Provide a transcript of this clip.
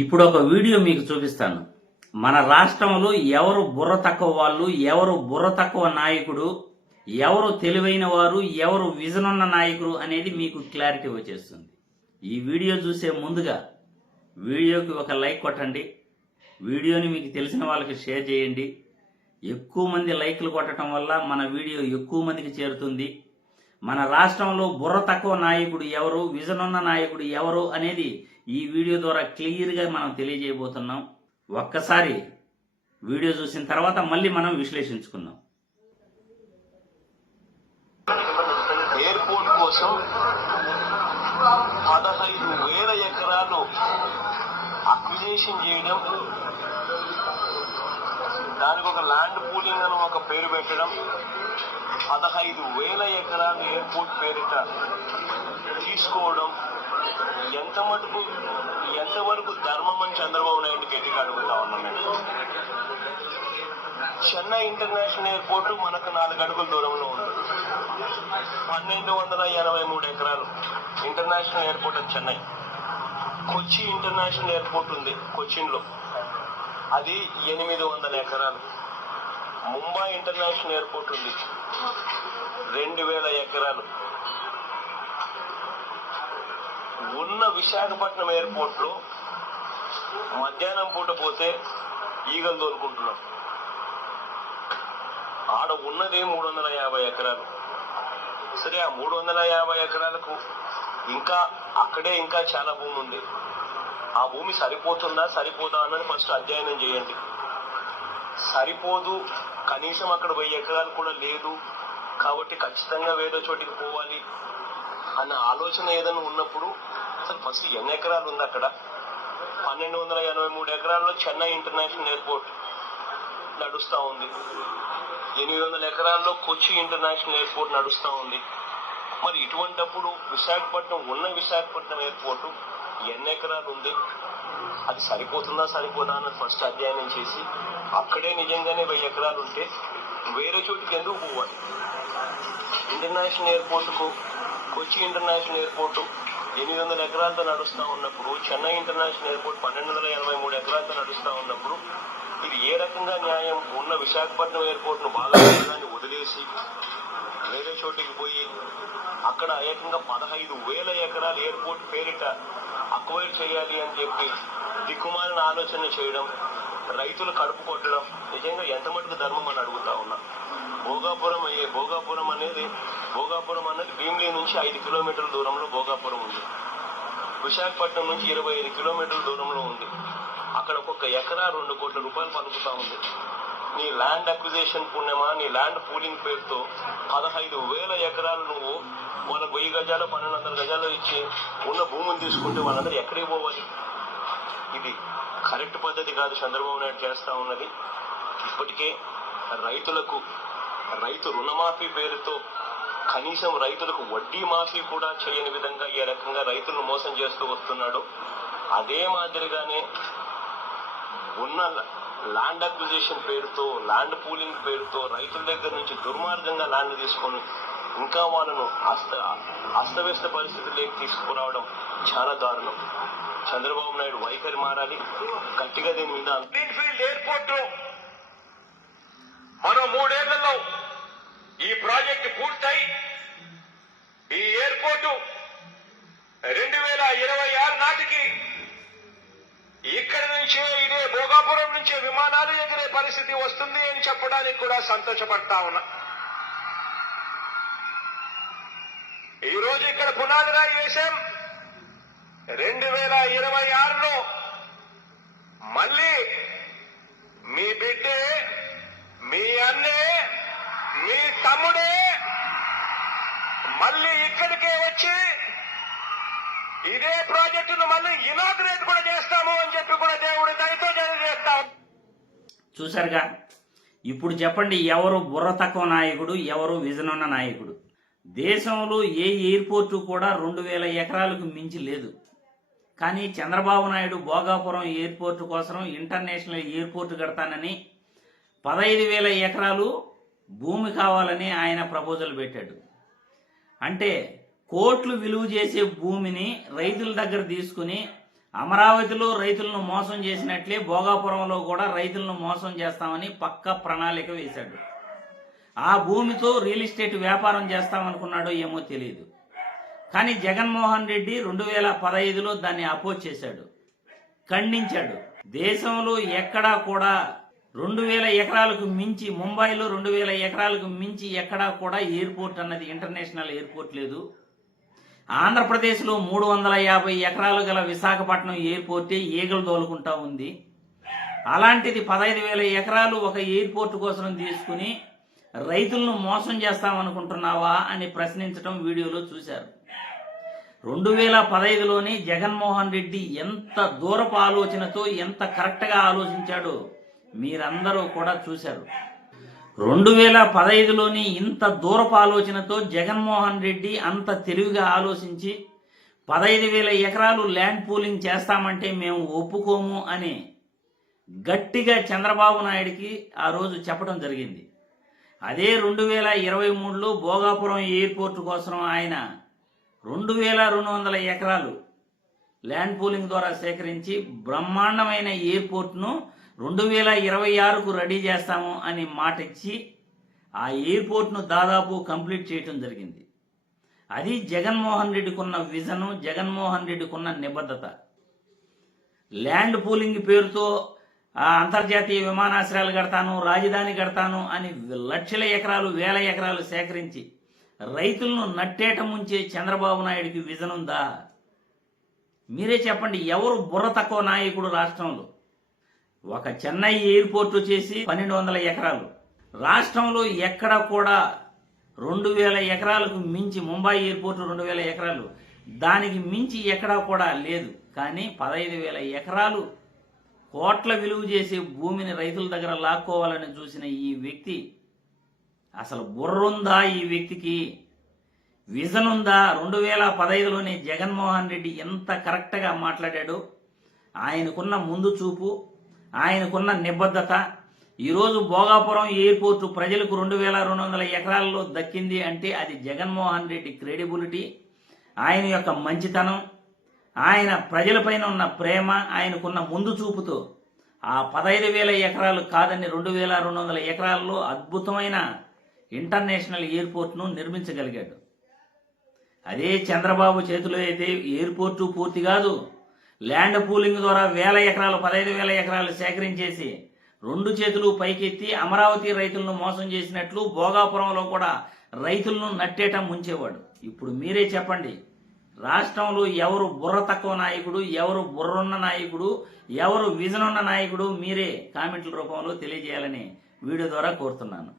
ఇప్పుడు ఒక వీడియో మీకు చూపిస్తాను. మన రాష్ట్రంలో ఎవరు బుర్ర తక్కువ వాళ్ళు, ఎవరు బుర్ర తక్కువ నాయకుడు, ఎవరు తెలివైన వారు, ఎవరు విజన్ ఉన్న నాయకుడు అనేది మీకు క్లారిటీ వచ్చేస్తుంది. ఈ వీడియో చూసే ముందుగా వీడియోకి ఒక లైక్ కొట్టండి. వీడియోని మీకు తెలిసిన వాళ్ళకి షేర్ చేయండి. ఎక్కువ మంది లైక్లు కొట్టడం వల్ల మన వీడియో ఎక్కువ మందికి చేరుతుంది. మన రాష్ట్రంలో బుర్ర తక్కువ నాయకుడు ఎవరు, విజన్ ఉన్న నాయకుడు ఎవరు అనేది ఈ వీడియో ద్వారా క్లియర్గా మనం తెలియజేయబోతున్నాం. ఒక్కసారి వీడియో చూసిన తర్వాత మళ్ళీ మనం విశ్లేషించుకుందాం. ఎయిర్పోర్ట్ కోసం 15,000 ఎకరాలు అక్విజిషన్ చేయడం, దానికి ఒక ల్యాండ్ పూలింగ్ అని ఒక పేరు పెట్టడం, 15,000 ఎకరాలు ఎయిర్పోర్ట్ పేరిట తీసుకోవడం ఎంతవరకు ధర్మం అని చంద్రబాబు నాయుడు గట్టిగా అడుగుతా ఉన్నాం. చెన్నై ఇంటర్నేషనల్ ఎయిర్పోర్ట్ మనకు 4 అడుగుల దూరంలో ఉంది. 1,283 ఎకరాలు ఇంటర్నేషనల్ ఎయిర్పోర్ట్ అది చెన్నై. కొచ్చి ఇంటర్నేషనల్ ఎయిర్పోర్ట్ ఉంది కొచ్చిన్లో, అది 800 ఎకరాలు. ముంబై ఇంటర్నేషనల్ ఎయిర్పోర్ట్ ఉంది, 2,000 ఎకరాలు. ఉన్న విశాఖపట్నం ఎయిర్పోర్ట్ లో మధ్యాహ్నం పూట పోతే ఈగలు తోలుకుంటున్నాం. ఆడ ఉన్నది 350 ఎకరాలు. సరే, ఆ 350 ఎకరాలకు ఇంకా చాలా భూమి ఉంది. ఆ భూమి సరిపోతుందా సరిపోదా అన్నది ఫస్ట్ అధ్యయనం చేయండి. సరిపోదు, కనీసం అక్కడ 1000 ఎకరాలు కూడా లేదు కాబట్టి ఖచ్చితంగా వేరే చోటికి పోవాలి అన్న ఆలోచన ఏదైనా ఉన్నప్పుడు అసలు ఫస్ట్ ఎన్ని ఎకరాలు ఉంది అక్కడ? 1,283 ఎకరాల్లో చెన్నై ఇంటర్నేషనల్ ఎయిర్పోర్ట్ నడుస్తూ ఉంది. 800 ఎకరాల్లో కొచ్చి ఇంటర్నేషనల్ ఎయిర్పోర్ట్ నడుస్తూ ఉంది. మరి ఇటువంటప్పుడు విశాఖపట్నం ఎయిర్పోర్టు ఎన్ని ఎకరాలు ఉంది, అది సరిపోతుందా సరిపోదా అన్నది ఫస్ట్ అధ్యయనం చేసి అక్కడే నిజంగానే 1000 ఎకరాలు ఉంటే వేరే చోటికి ఎందుకు పోవాలి? ఇంటర్నేషనల్ ఎయిర్పోర్టుకు కొచ్చి ఇంటర్నేషనల్ ఎయిర్పోర్టు 800 ఎకరాలతో నడుస్తూ ఉన్నప్పుడు, చెన్నై ఇంటర్నేషనల్ ఎయిర్పోర్ట్ 1,283 ఎకరాలతో నడుస్తూ ఉన్నప్పుడు ఇది ఏ రకంగా న్యాయం? ఉన్న విశాఖపట్నం ఎయిర్పోర్ట్ ను బాగా వదిలేసి వేరే చోటికి పోయి అక్కడ ఏకంగా 15,000 ఎకరాల ఎయిర్పోర్ట్ పేరిట అక్వైర్ చేయాలి అని చెప్పి దిక్కుమాలిన ఆలోచన చేయడం, రైతులు కడుపు కొట్టడం నిజంగా ఎంత మటుకు ధర్మం అని అడుగుతా ఉన్నా. భోగాపురం అన్నది భీమిలి నుంచి 5 కిలోమీటర్ల దూరంలో భోగాపురం ఉంది. విశాఖపట్నం నుంచి 25 కిలోమీటర్ల దూరంలో ఉంది. అక్కడ ఒక్కొక్క ఎకరా 2 కోట్ల రూపాయలు పలుకుతా ఉంది. నీ ల్యాండ్ అక్విజిషన్ పుణ్యమా, నీ ల్యాండ్ పూలింగ్ పేరుతో 15,000 ఎకరాలు నువ్వు వాళ్ళ 1000 గజాలు 1,200 గజాలు ఇచ్చి ఉన్న భూమిని తీసుకుంటే వాళ్ళందరూ ఎక్కడికి పోవాలి? ఇది కరెక్ట్ పద్ధతి కాదు చంద్రబాబు నాయుడు చేస్తా ఉన్నది. ఇప్పటికే రైతు రుణమాఫీ పేరుతో కనీసం రైతులకు వడ్డీ మాఫీ కూడా చేయని విధంగా ఏ రకంగా రైతులను మోసం చేస్తూ వస్తున్నాడు. అదే మాదిరిగానే ఉన్న ల్యాండ్ అక్విజిషన్ పేరుతో, ల్యాండ్ పూలింగ్ పేరుతో రైతుల దగ్గర నుంచి దుర్మార్గంగా ల్యాండ్ తీసుకొని ఇంకా వాళ్ళను అస్తవ్యస్త పరిస్థితుల్లోకి తీసుకురావడం చాలా దారుణం. చంద్రబాబు నాయుడు వైఖరి మారాలి. గట్టిగా దీని మీద గ్రీన్ఫీల్డ్ ఎయిర్పోర్ట్ మరో 3 ఏళ్లలో ఈ ప్రాజెక్టు పూర్తయి ఈ ఎయిర్పోర్టు 2026 నాటికి ఇక్కడ నుంచే ఇదే భోగాపురం నుంచే విమానాలు ఎగిరే పరిస్థితి వస్తుంది అని చెప్పడానికి కూడా సంతోషపడతా ఉన్నా. ఈ రోజు ఇక్కడ పునాది రాయి వేశాం. 2026లో మళ్ళీ మీ బిడ్డే, మీ అన్నే, మీ తమ్ముడే మళ్ళీ ఇక్కడికే వచ్చి ఇదే ప్రాజెక్టును మళ్ళీ ఇనాగ్రేట్ కూడా చేస్తాము అని చెప్పి కూడా దేవుడి దయతో తెలియజేస్తాం. చూశారుగా? ఇప్పుడు చెప్పండి, ఎవరు బుర్ర తక్కువ నాయకుడు, ఎవరు విజన్ ఉన్న నాయకుడు? దేశంలో ఏ ఎయిర్పోర్టు కూడా 2,000 ఎకరాలకు మించి లేదు. కానీ చంద్రబాబు నాయుడు భోగాపురం ఎయిర్పోర్టు కోసం ఇంటర్నేషనల్ ఎయిర్పోర్టు కడతానని 15,000 ఎకరాలు భూమి కావాలని ఆయన ప్రపోజల్ పెట్టాడు. అంటే కోట్లు విలువ చేసే భూమిని రైతుల దగ్గర తీసుకుని అమరావతిలో రైతులను మోసం చేసినట్లే భోగాపురంలో కూడా రైతులను మోసం చేస్తామని పక్కా ప్రణాళిక వేశాడు. ఆ భూమితో రియల్ ఎస్టేట్ వ్యాపారం చేస్తామనుకున్నాడో ఏమో తెలియదు. కానీ జగన్మోహన్ రెడ్డి 2015లో దాన్ని అపోజ్ చేశాడు, ఖండించాడు. దేశంలో ఎక్కడా కూడా 2000 ఎకరాలకు మించి, ముంబైలో 2000 ఎకరాలకు మించి ఎక్కడా కూడా ఎయిర్పోర్ట్ అన్నది ఇంటర్నేషనల్ ఎయిర్పోర్ట్ లేదు. ఆంధ్రప్రదేశ్లో 350 ఎకరాలు గల విశాఖపట్నం ఎయిర్పోర్టే ఈగలు తోలుకుంటా ఉంది. అలాంటిది 15,000 ఎకరాలు ఒక ఎయిర్పోర్ట్ కోసం తీసుకుని రైతులను మోసం చేస్తామనుకుంటున్నావా అని ప్రశ్నించడం వీడియోలో చూశారు. 2015లోనే జగన్మోహన్ రెడ్డి ఎంత దూరపు ఆలోచనతో, ఎంత కరెక్ట్గా ఆలోచించాడో మీరందరూ కూడా చూశారు. 2015లోని ఇంత దూరపు ఆలోచనతో జగన్మోహన్ రెడ్డి అంత తెలివిగా ఆలోచించి 15,000 ఎకరాలు ల్యాండ్ పూలింగ్ చేస్తామంటే మేము ఒప్పుకోము అని గట్టిగా చంద్రబాబు నాయుడికి ఆ రోజు చెప్పడం జరిగింది. అదే 2023లో భోగాపురం ఎయిర్పోర్ట్ కోసం ఆయన 2,200 ఎకరాలు ల్యాండ్ పూలింగ్ ద్వారా సేకరించి బ్రహ్మాండమైన ఎయిర్పోర్ట్ను 2026కు రెడీ చేస్తాము అని మాట ఇచ్చి ఆ ఎయిర్పోర్ట్ను దాదాపు కంప్లీట్ చేయటం జరిగింది. అది జగన్మోహన్ రెడ్డికి ఉన్న విజను, జగన్మోహన్ రెడ్డికి ఉన్న నిబద్ధత. ల్యాండ్ పూలింగ్ పేరుతో అంతర్జాతీయ విమానాశ్రయాలు కడతాను, రాజధాని కడతాను అని లక్షల ఎకరాలు, వేల ఎకరాలు సేకరించి రైతులను నట్టేట ముంచే చంద్రబాబు నాయుడికి విజన్ ఉందా? మీరే చెప్పండి. ఎవరు బుర్ర తక్కువ నాయకుడు రాష్ట్రంలో? ఒక చెన్నై ఎయిర్పోర్ట్ చేసి 1,200 ఎకరాలు, రాష్ట్రంలో ఎక్కడ కూడా 2,000 ఎకరాలకు మించి, ముంబై ఎయిర్పోర్ట్ 2,000 ఎకరాలు, దానికి మించి ఎక్కడా కూడా లేదు. కానీ 15,000 ఎకరాలు కోట్ల విలువ చేసే భూమిని రైతుల దగ్గర లాక్కోవాలని చూసిన ఈ వ్యక్తి అసలు బుర్రుందా? ఈ వ్యక్తికి విజన్ ఉందా? 2015లోనే జగన్మోహన్ రెడ్డి ఎంత కరెక్ట్గా మాట్లాడాడో, ఆయనకున్న ముందు చూపు, ఆయనకున్న నిబద్ధత, ఈరోజు భోగాపురం ఎయిర్పోర్ట్ ప్రజలకు 2,200 ఎకరాల్లో దక్కింది అంటే అది జగన్మోహన్ రెడ్డి క్రెడిబిలిటీ, ఆయన యొక్క మంచితనం, ఆయన ప్రజలపైన ఉన్న ప్రేమ, ఆయనకున్న ముందు చూపుతో ఆ 15,000 ఎకరాలు కాదని 2,200 ఎకరాల్లో అద్భుతమైన ఇంటర్నేషనల్ ఎయిర్పోర్ట్ను నిర్మించగలిగాడు. అదే చంద్రబాబు చేతిలో అయితే ఎయిర్పోర్టు పూర్తి కాదు, ల్యాండ్ పూలింగ్ ద్వారా 1,000 ఎకరాలు, 15,000 ఎకరాలు సేకరించేసి 2 చేతులు పైకెత్తి అమరావతి రైతులను మోసం చేసినట్లు భోగాపురంలో కూడా రైతులను నట్టేట ముంచేవాడు. ఇప్పుడు మీరే చెప్పండి, రాష్ట్రంలో ఎవరు బుర్ర తక్కువ నాయకుడు, ఎవరు బుర్రున్న నాయకుడు, ఎవరు విజన్ ఉన్న నాయకుడు? మీరే కామెంట్ల రూపంలో తెలియజేయాలని వీడియో ద్వారా కోరుతున్నాను.